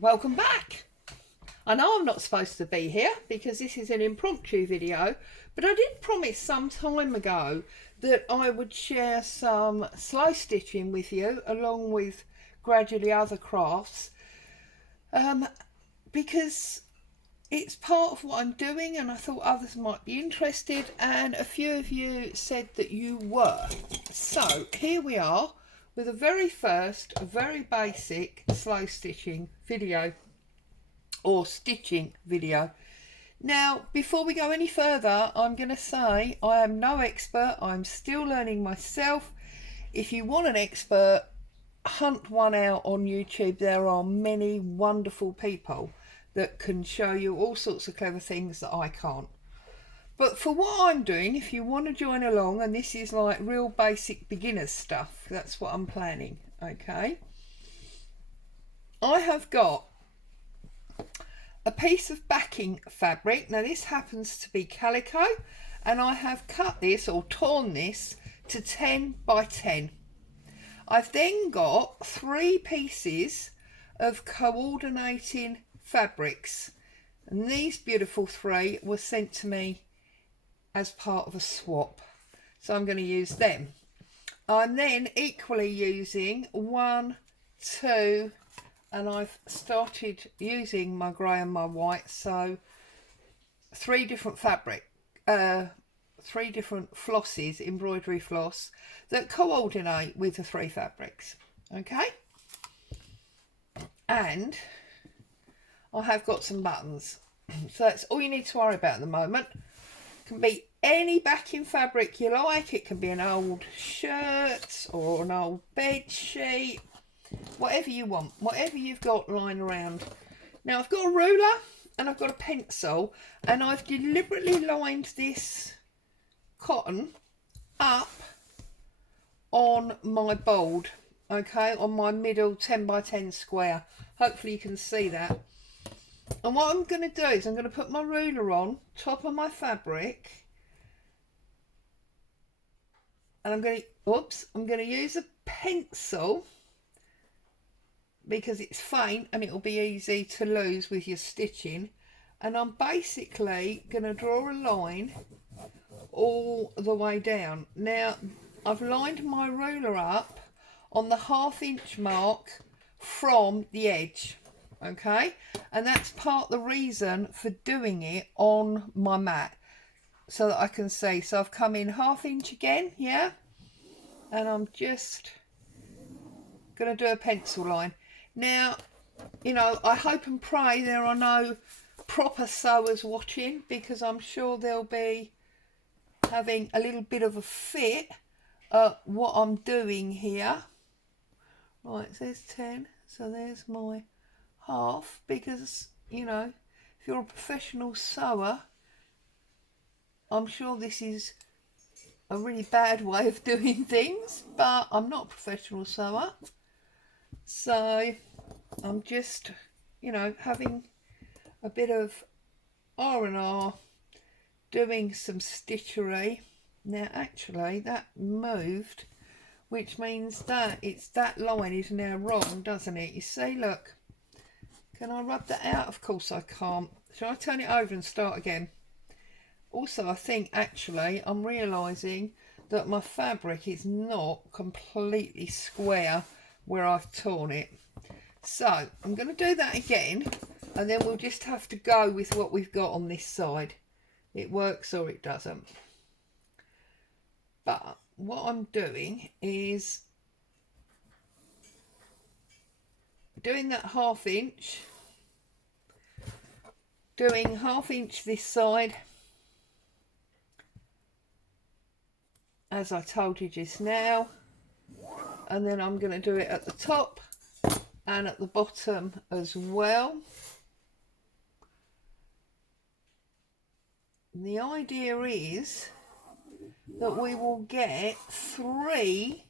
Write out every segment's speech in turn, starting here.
Welcome back. I know I'm not supposed to be here because this is an impromptu video, but I did promise some time ago that I would share some slow stitching with you along with gradually other crafts, because it's part of what I'm doing and I thought others might be interested, and a few of you said that you were. So here we are with a very first, very basic slow stitching video or stitching video. Now, before we go any further, I'm going to say I am no expert. I'm still learning myself. If you want an expert, hunt one out on YouTube. There are many wonderful people that can show you all sorts of clever things that I can't. But for what I'm doing, if you want to join along, and this is like real basic beginner stuff, that's what I'm planning, okay? I have got a piece of backing fabric. Now this happens to be calico, and I have cut this or torn this to 10 by 10. I've then got 3 pieces of coordinating fabrics, and these beautiful 3 were sent to me as part of a swap, so I'm going to use them. I'm then equally using 1, 2, and I've started using my grey and my white, so 3 different fabric, 3 different flosses, embroidery floss, that coordinate with the 3 fabrics, okay? And I have got some buttons, so that's all you need to worry about at the moment. It can be any backing fabric you like. It can be an old shirt or an old bed sheet, whatever you want, whatever you've got lying around. Now I've got a ruler and I've got a pencil, and I've deliberately lined this cotton up on my board, okay, on my middle 10 by 10 square. Hopefully you can see that. And what I'm going to do is I'm going to put my ruler on top of my fabric, and I'm going to use a pencil because it's faint and it'll be easy to lose with your stitching. And I'm basically going to draw a line all the way down. Now I've lined my ruler up on the 1/2 inch mark from the edge, okay, and that's part of the reason for doing it on my mat, so that I can see. So I've come in 1/2 inch again, yeah, and I'm just going to do a pencil line. Now, you know, I hope and pray there are no proper sewers watching, because I'm sure they'll be having a little bit of a fit at what I'm doing here. Right, it says 10, so there's my half, because, you know, if you're a professional sewer, I'm sure this is a really bad way of doing things, but I'm not a professional sewer, so I'm just, you know, having a bit of R&R, doing some stitchery. Now actually that moved, which means that that line is now wrong, doesn't it? You see, look, can I rub that out? Of course I can't. Shall I turn it over and start again? Also, I think actually I'm realising that my fabric is not completely square where I've torn it. So I'm going to do that again, and then we'll just have to go with what we've got on this side. It works or it doesn't. But what I'm doing is doing that 1/2 inch, doing 1/2 inch this side, as I told you just now, and then I'm going to do it at the top and at the bottom as well. And the idea is that we will get 3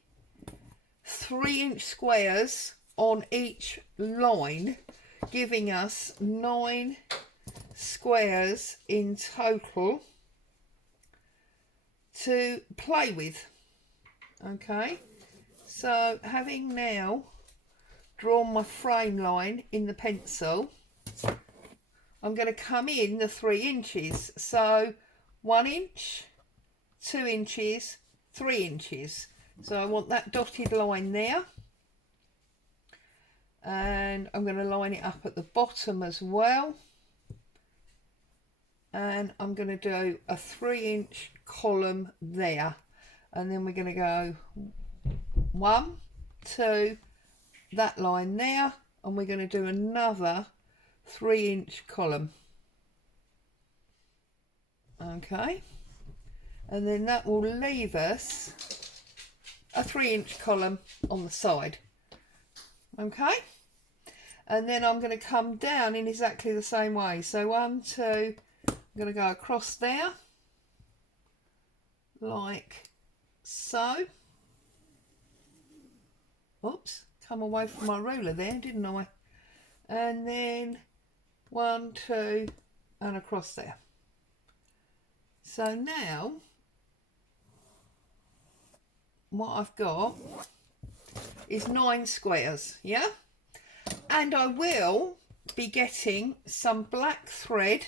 3-inch squares on each line, giving us 9 squares in total to play with. Okay, so having now drawn my frame line in the pencil, I'm going to come in the 3 inches. So 1 inch, 2 inches, 3 inches. So I want that dotted line there. And I'm going to line it up at the bottom as well. And I'm going to do a 3-inch column there. And then we're going to go 1, 2, that line there. And we're going to do another 3-inch column. Okay. And then that will leave us a 3-inch column on the side. Okay. And then I'm going to come down in exactly the same way. So 1, 2, I'm going to go across there like so. Oops, come away from my ruler there, didn't I? And then 1, 2, and across there. So now what I've got is 9 squares, yeah? And I will be getting some black thread,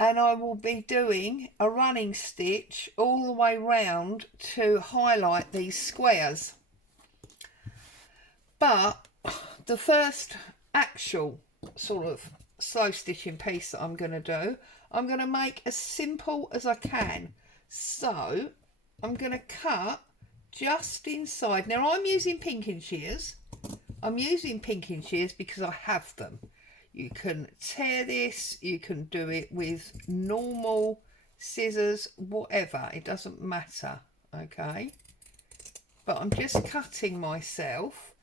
and I will be doing a running stitch all the way round to highlight these squares. But the first actual sort of slow stitching piece that I'm going to do, I'm going to make as simple as I can. So I'm going to cut just inside. Now I'm using pinking shears. I'm using pinking shears because I have them. You can tear this, you can do it with normal scissors, whatever, it doesn't matter, okay? But I'm just cutting myself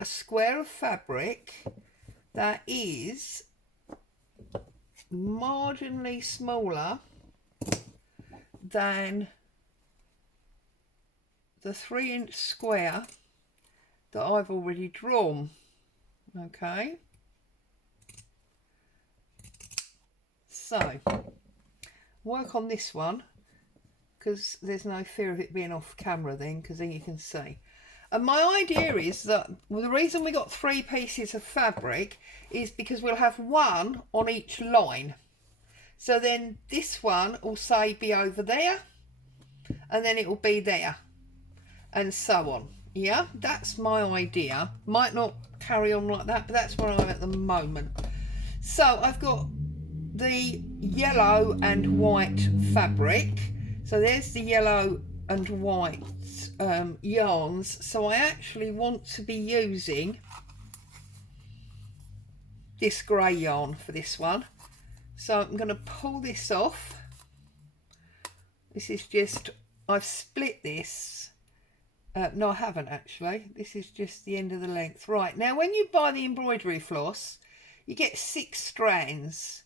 a square of fabric that is marginally smaller than the 3-inch square that I've already drawn, okay? So, work on this one, because there's no fear of it being off camera then, because then you can see. And my idea is that the reason we got 3 pieces of fabric is because we'll have 1 on each line. So then this one will say be over there, and then it will be there, and so on. Yeah, that's my idea. Might not carry on like that, but that's where I'm at the moment. So I've got the yellow and white fabric. So there's the yellow and white yarns. So I actually want to be using this grey yarn for this one. So I'm going to pull this off. This is just, I've split this. No, I haven't actually. This is just the end of the length. Right, now when you buy the embroidery floss, you get 6 strands.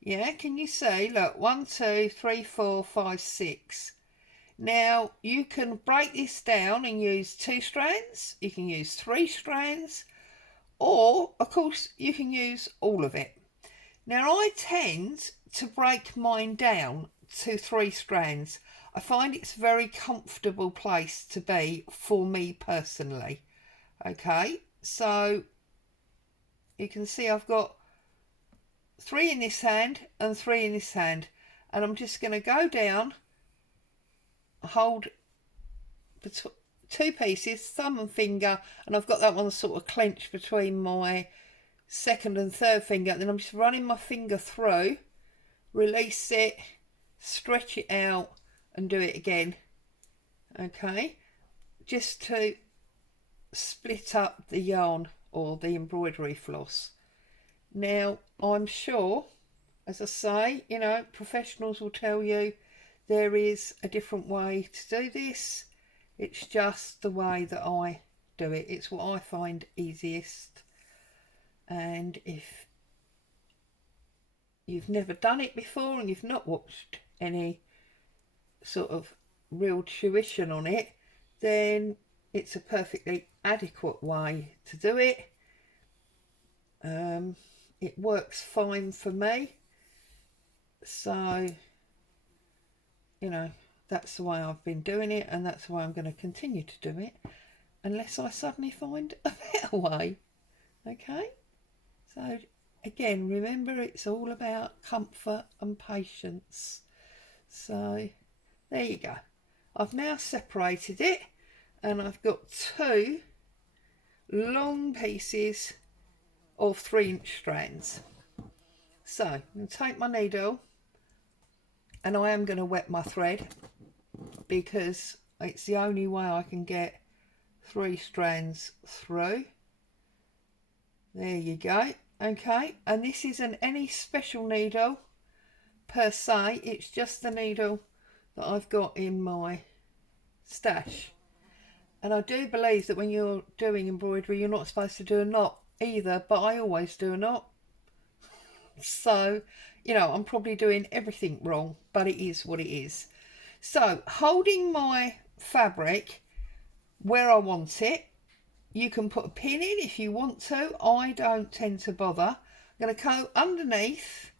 Yeah, can you see? Look, 1, 2, 3, 4, 5, 6. Now, you can break this down and use 2 strands. You can use 3 strands. Or, of course, you can use all of it. Now, I tend to break mine down to 3 strands. I find it's a very comfortable place to be for me personally. Okay, so you can see I've got 3 in this hand and 3 in this hand, and I'm just going to go down, hold 2 pieces, thumb and finger, and I've got that one sort of clenched between my 2nd and 3rd finger, and then I'm just running my finger through, release it, stretch it out and do it again. Okay, just to split up the yarn or the embroidery floss. Now, I'm sure, as I say, you know, professionals will tell you there is a different way to do this. It's just the way that I do it. It's what I find easiest. And if you've never done it before and you've not watched any sort of real tuition on it, then it's a perfectly adequate way to do it. It works fine for me, so you know, that's the way I've been doing it, and that's the way I'm going to continue to do it. unless I suddenly find a better way. Okay, so again, remember, it's all about comfort and patience. So there you go. I've now separated it, and I've got 2 long pieces of 3-inch strands. So I'm going to take my needle, and I am going to wet my thread because it's the only way I can get 3 strands through. There you go. Okay, and this isn't any special needle per se, it's just the needle that I've got in my stash. And I do believe that when you're doing embroidery, you're not supposed to do a knot either, but I always do a knot. So, you know, I'm probably doing everything wrong, but it is what it is. So, holding my fabric where I want it, you can put a pin in if you want to. I don't tend to bother. I'm going to go underneath,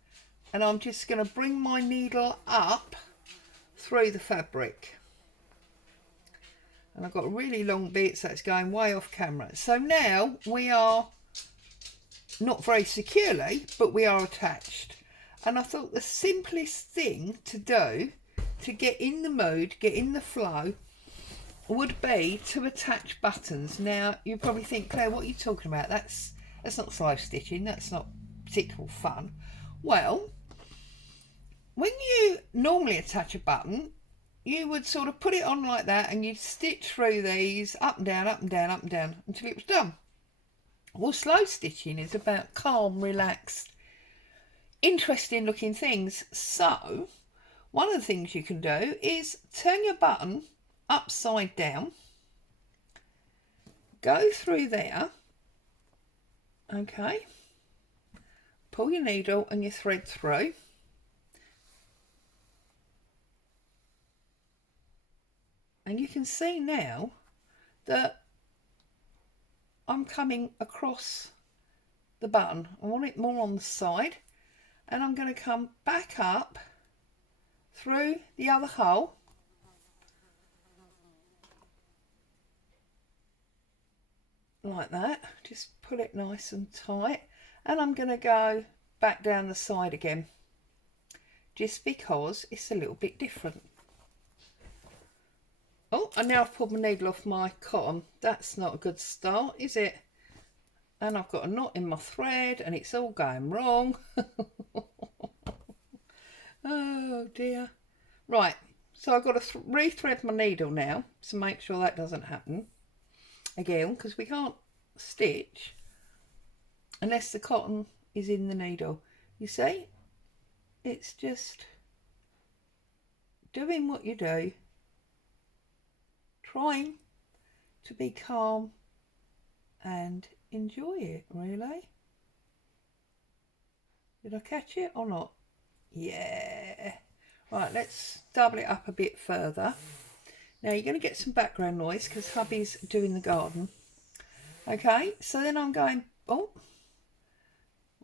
and I'm just going to bring my needle up through the fabric. And I've got a really long bit, so it's going way off camera. So now we are not very securely, but we are attached. And I thought the simplest thing to do to get in the mood, get in the flow, would be to attach buttons. Now you probably think, Claire, what are you talking about? That's not slow stitching, that's not particular fun. Well, when you normally attach a button, you would sort of put it on like that, and you'd stitch through these up and down, up and down, up and down until it was done. Well, slow stitching is about calm, relaxed, interesting looking things. So one of the things you can do is turn your button upside down, go through there, okay, pull your needle and your thread through, and you can see now that I'm coming across the button. I want it more on the side, and I'm going to come back up through the other hole, like that. Just pull it nice and tight, and I'm going to go back down the side again, just because it's a little bit different. Oh, and now I've pulled my needle off my cotton. That's not a good start, is it? And I've got a knot in my thread, and it's all going wrong. Oh dear. Right, so I've got to rethread my needle now to make sure that doesn't happen again, because we can't stitch unless the cotton is in the needle. You see, it's just doing what you do, trying to be calm and enjoy it, really. Did I catch it or not? Yeah. Right, let's double it up a bit further. Now you're going to get some background noise because hubby's doing the garden. Okay, so then I'm going, oh,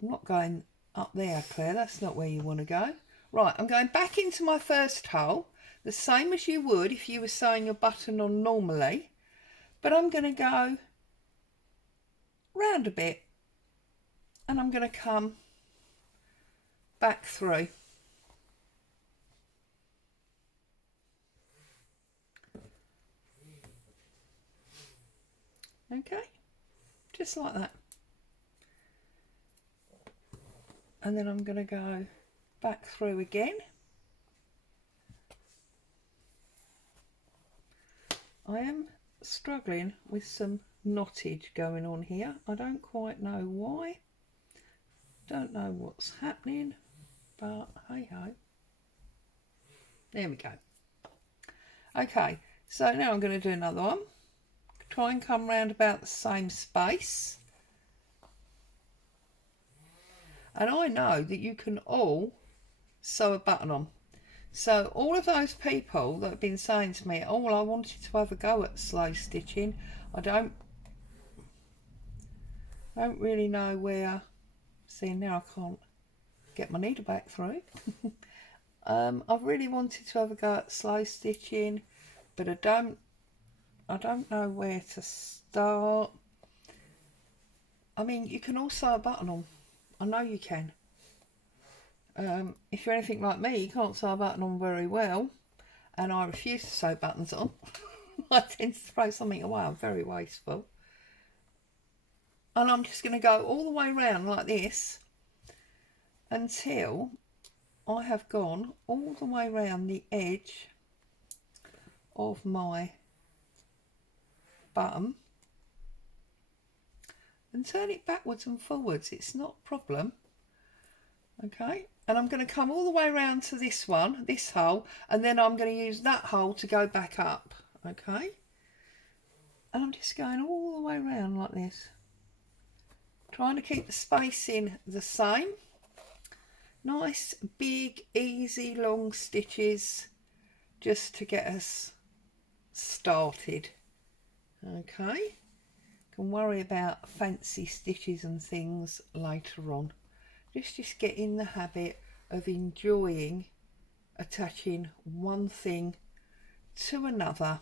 I'm not going up there, Claire, that's not where you want to go. Right, I'm going back into my first hole, the same as you would if you were sewing a button on normally, but I'm going to go round a bit, and I'm going to come back through. Okay, just like that. And then I'm going to go back through again. I am struggling with some knottage going on here. I don't quite know why. Don't know what's happening, but hey ho. There we go. Okay, so now I'm going to do another one. Try and come round about the same space. And I know that you can all sew a button on. So all of those people that have been saying to me, oh, well, I wanted to have a go at slow stitching, I don't really know where. See, now I can't get my needle back through. I've really wanted to have a go at slow stitching, but I I don't know where to start. I mean, you can all sew a button on. I know you can. If you're anything like me, you can't sew a button on very well, and I refuse to sew buttons on. I tend to throw something away. I'm very wasteful. And I'm just going to go all the way around like this until I have gone all the way around the edge of my button and turn it backwards and forwards. It's not a problem. Okay, and I'm going to come all the way around to this one, this hole, and then I'm going to use that hole to go back up. Okay, and I'm just going all the way around like this, trying to keep the spacing the same. Nice big easy long stitches just to get us started. Okay, can worry about fancy stitches and things later on. Just get in the habit of enjoying attaching one thing to another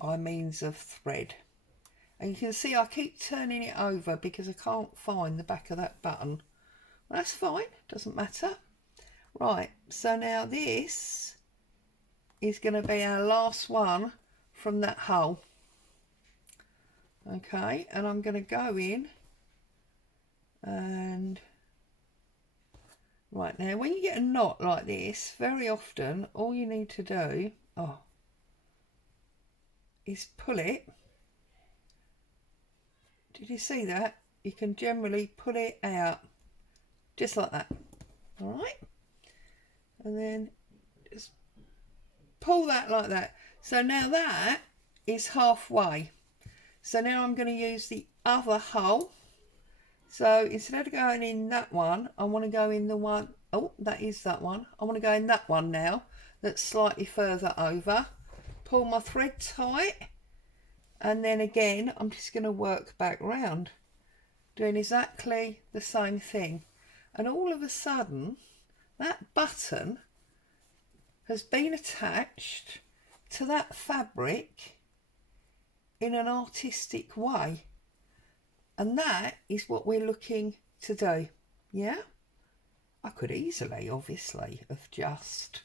by means of thread. And you can see I keep turning it over because I can't find the back of that button. Well, that's fine, doesn't matter. Right, so now this is going to be our last one from that hole. Okay, and I'm going to go in and right, now when you get a knot like this, very often all you need to do is pull it. Did you see that? You can generally pull it out just like that. All right, and then just pull that like that. So now that is halfway. So now I'm going to use the other hole. So instead of going in that one, I want to go in the one, oh, that is that one. I want to go in that one now, that's slightly further over. Pull my thread tight, and then again, I'm just going to work back round, doing exactly the same thing. And all of a sudden, that button has been attached to that fabric in an artistic way. And that is what we're looking to do. Yeah, I could easily, obviously, have just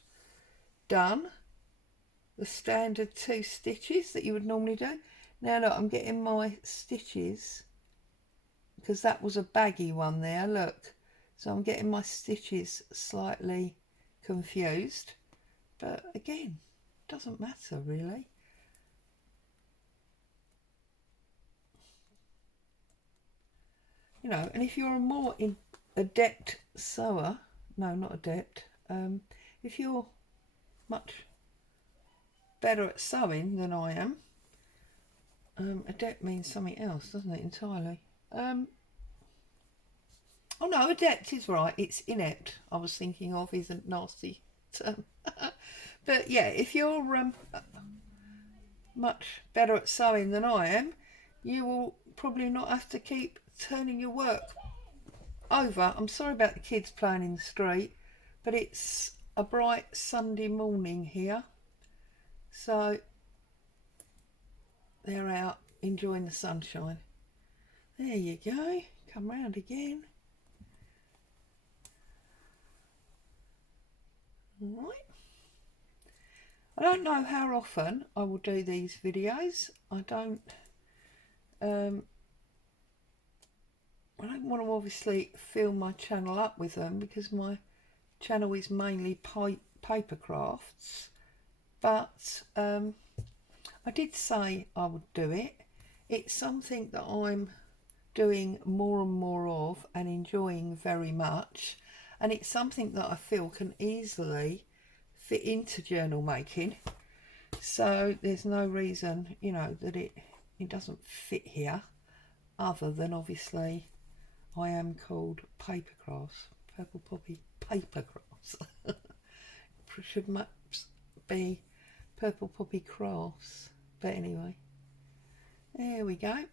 done the standard 2 stitches that you would normally do. Now look, I'm getting my stitches because that was a baggy one there, look. So I'm getting my stitches slightly confused. But again, doesn't matter really. You know, and if you're a more adept sewer, no, not adept, if you're much better at sewing than I am, adept means something else, doesn't it, entirely? Oh no, adept is right, it's inept. I was thinking of is a nasty term. But yeah, if you're much better at sewing than I am, you will probably not have to keep turning your work over. I'm sorry about the kids playing in the street, but it's a bright Sunday morning here, so they're out enjoying the sunshine. There you go, come round again. Right, I don't know how often I will do these videos. I don't want to obviously fill my channel up with them because my channel is mainly paper crafts, but I did say I would do it. It's something that I'm doing more and more of and enjoying very much, and it's something that I feel can easily fit into journal making, so there's no reason, you know, that it doesn't fit here, other than obviously I am called Paper Crafts, Purple Poppy Paper Crafts. Should maps be Purple Poppy Crafts, but anyway, there we go.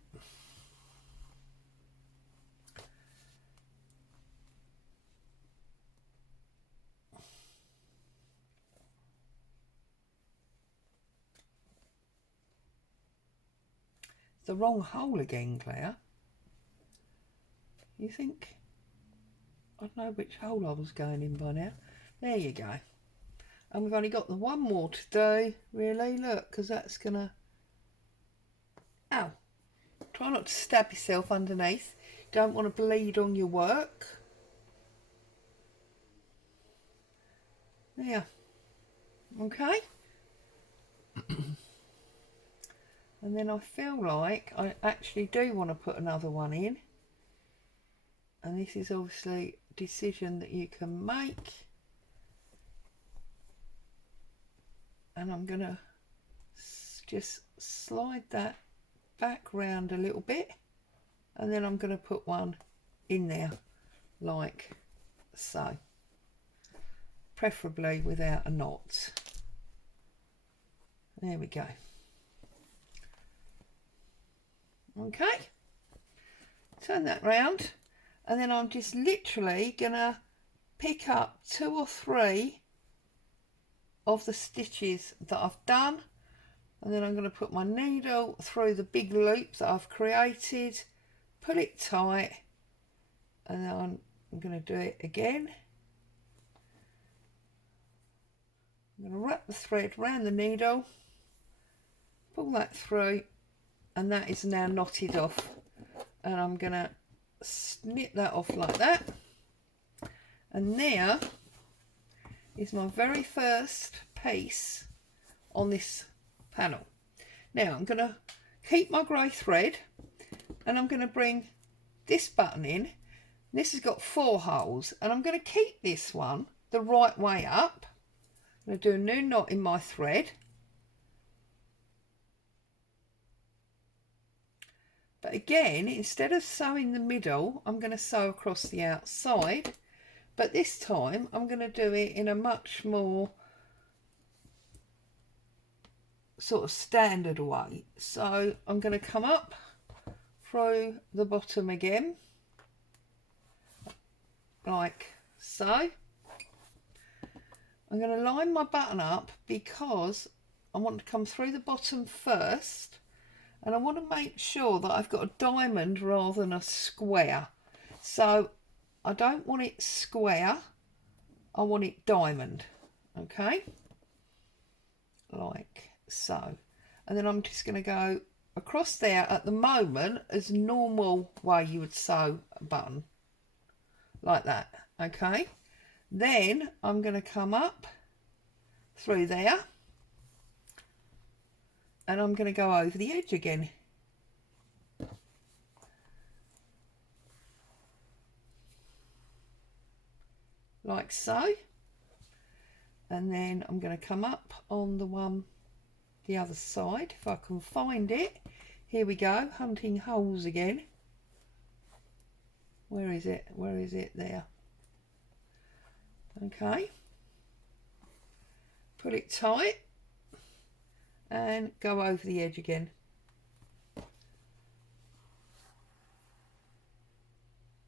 the wrong hole again, Claire. You think I'd know which hole I was going in by now. There you go. And we've only got the one more to do, really, look, because that's gonna... Ow. Try not to stab yourself underneath. Don't want to bleed on your work. There. Okay. And then I feel like I actually do want to put another one in. And this is obviously a decision that you can make. And I'm going to just slide that back round a little bit. And then I'm going to put one in there like so. Preferably without a knot. There we go. Okay, turn that round, and then I'm just literally gonna pick up 2 or 3 of the stitches that I've done, and then I'm going to put my needle through the big loop that I've created, pull it tight, and then I'm going to do it again. I'm going to wrap the thread round the needle, pull that through, and that is now knotted off, and I'm going to snip that off like that. And there is my very first piece on this panel. Now I'm going to keep my grey thread, and I'm going to bring this button in. This has got 4 holes, and I'm going to keep this one the right way up. I'm going to do a new knot in my thread. But again, instead of sewing the middle, I'm going to sew across the outside. But this time, I'm going to do it in a much more sort of standard way. So I'm going to come up through the bottom again, like so. I'm going to line my button up because I want to come through the bottom first. And I want to make sure that I've got a diamond rather than a square. So I don't want it square, I want it diamond. Okay, like so. And then I'm just going to go across there at the moment as normal way you would sew a button, like that. Okay, then I'm going to come up through there, and I'm going to go over the edge again. Like so. And then I'm going to come up on the other side, if I can find it. Here we go, hunting holes again. Where is it? Where is it? There. Okay. Put it tight. And go over the edge again.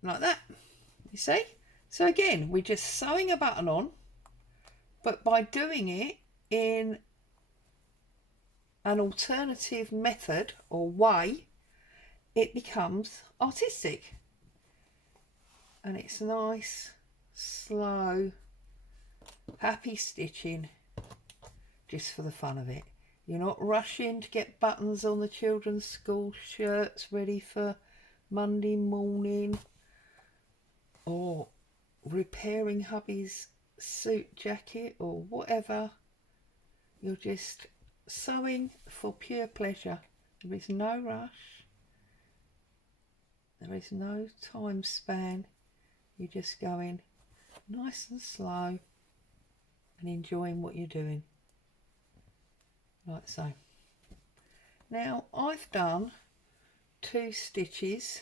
Like that, you see? So again, we're just sewing a button on, but by doing it in an alternative method or way, it becomes artistic. And it's nice, slow, happy stitching, just for the fun of it. You're not rushing to get buttons on the children's school shirts ready for Monday morning, or repairing hubby's suit jacket or whatever. You're just sewing for pure pleasure. There is no rush. There is no time span. You're just going nice and slow and enjoying what you're doing. Like so. Now I've done 2 stitches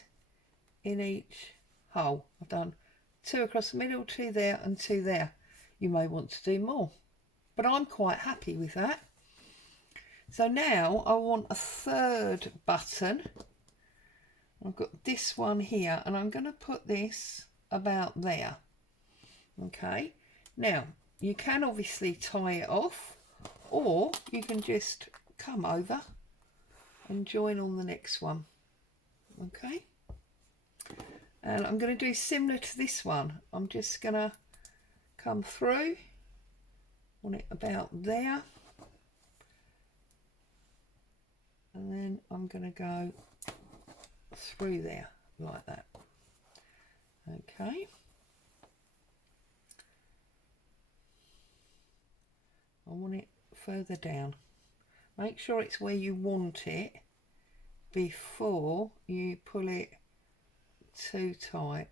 in each hole. I've done 2 across the middle, 2 there and 2 there. You may want to do more, but I'm quite happy with that. So now I want a 3rd button. I've got this one here, and I'm going to put this about there. Okay, now you can obviously tie it off, or you can just come over and join on the next one. Okay, and I'm going to do similar to this one. I'm just going to come through on it about there, and then I'm going to go through there like that. Okay, I want it further down. Make sure it's where you want it before you pull it too tight.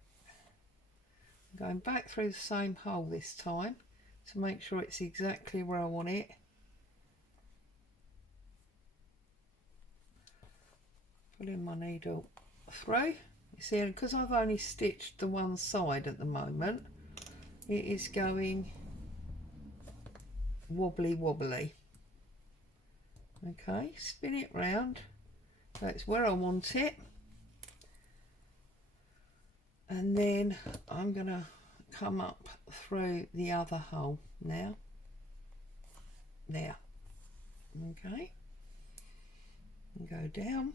I'm going back through the same hole this time to make sure it's exactly where I want it. Pulling my needle through. You see, because I've only stitched the one side at the moment, it is going wobbly wobbly. Okay, spin it round. That's where I want it. And then I'm going to come up through the other hole now. There. Okay. And go down.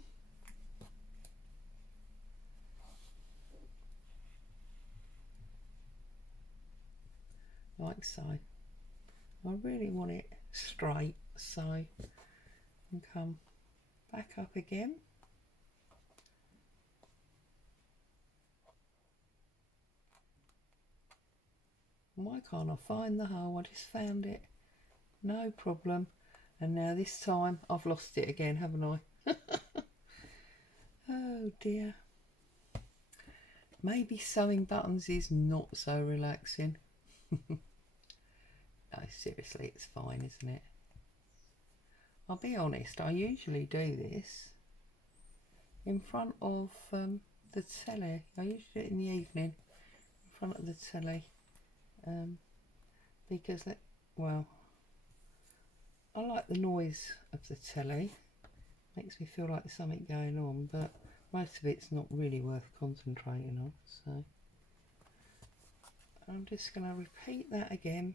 Like so. I really want it straight, so I'll come back up again. Why can't I find the hole? I just found it. No problem. And now this time I've lost it again, haven't I? Oh dear. Maybe sewing buttons is not so relaxing. No, seriously, it's fine, isn't it? I'll be honest, I usually do this in front of the telly. I usually do it in the evening in front of the telly because, well, I like the noise of the telly. Makes me feel like there's something going on, but most of it's not really worth concentrating on. So I'm just going to repeat that again,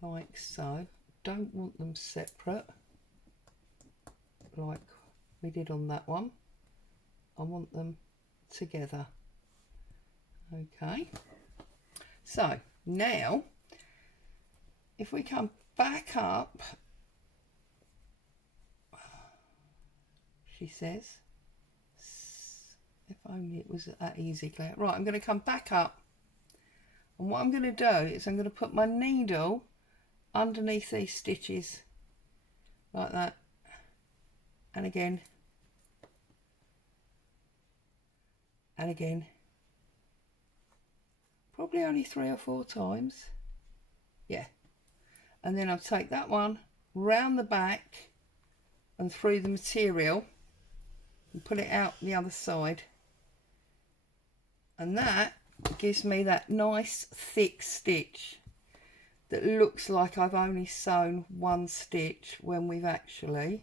like so. Don't want them separate like we did on that one. I want them together. Okay, so now if we come back up, she says, if only it was that easy, Claire. Right, I'm going to come back up, and what I'm going to do is I'm going to put my needle underneath these stitches like that, and again, and again, probably only 3 or 4 times, yeah. And then I'll take that one round the back and through the material and pull it out the other side, and that gives me that nice thick stitch that looks like I've only sewn 1 stitch when we've actually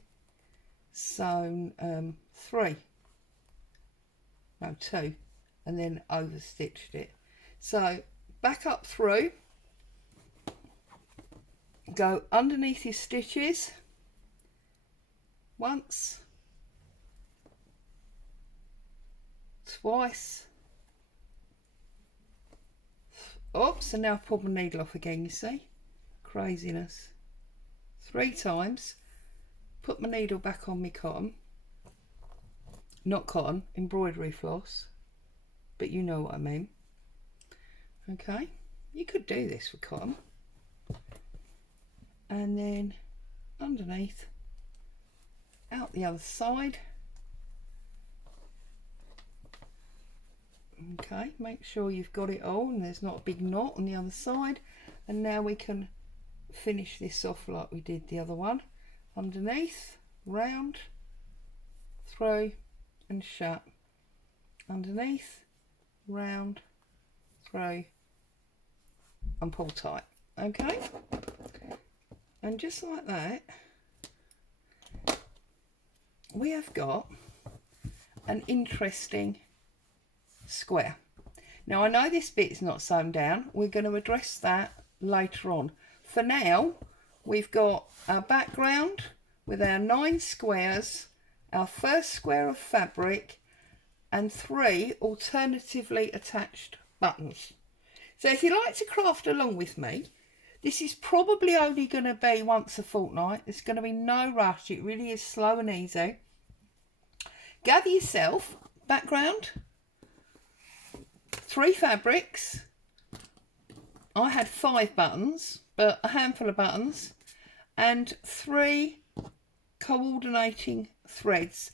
sewn 3, no 2, and then over stitched it. So back up through, go underneath your stitches once, twice, oops, and now I've pulled my needle off again, you see, craziness, 3 times, put my needle back on my cotton, not cotton, embroidery floss, but you know what I mean. Okay, you could do this with cotton, and then underneath, out the other side. Okay, make sure you've got it all and there's not a big knot on the other side. And now we can finish this off like we did the other one. Underneath, round, through and shut. Underneath, round, through and pull tight. Okay, and just like that, we have got an interesting square. Now I know this bit is not sewn down, we're going to address that later on. For now we've got our background, with our 9 squares, our first square of fabric and 3 alternatively attached buttons. So if you like to craft along with me, this is probably only going to be once a fortnight. There's going to be no rush. It really is slow and easy. Gather yourself background, 3 fabrics. I had 5 buttons, but a handful of buttons, and 3 coordinating threads.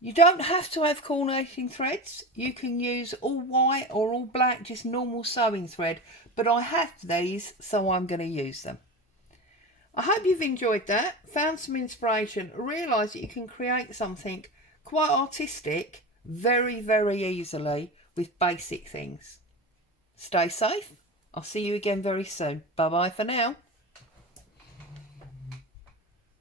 You don't have to have coordinating threads. You can use all white or all black, just normal sewing thread, but I have these, so I'm going to use them. I hope you've enjoyed that, found some inspiration, realised that you can create something quite artistic very, very easily with basic things. Stay safe. I'll see you again very soon. Bye bye for now.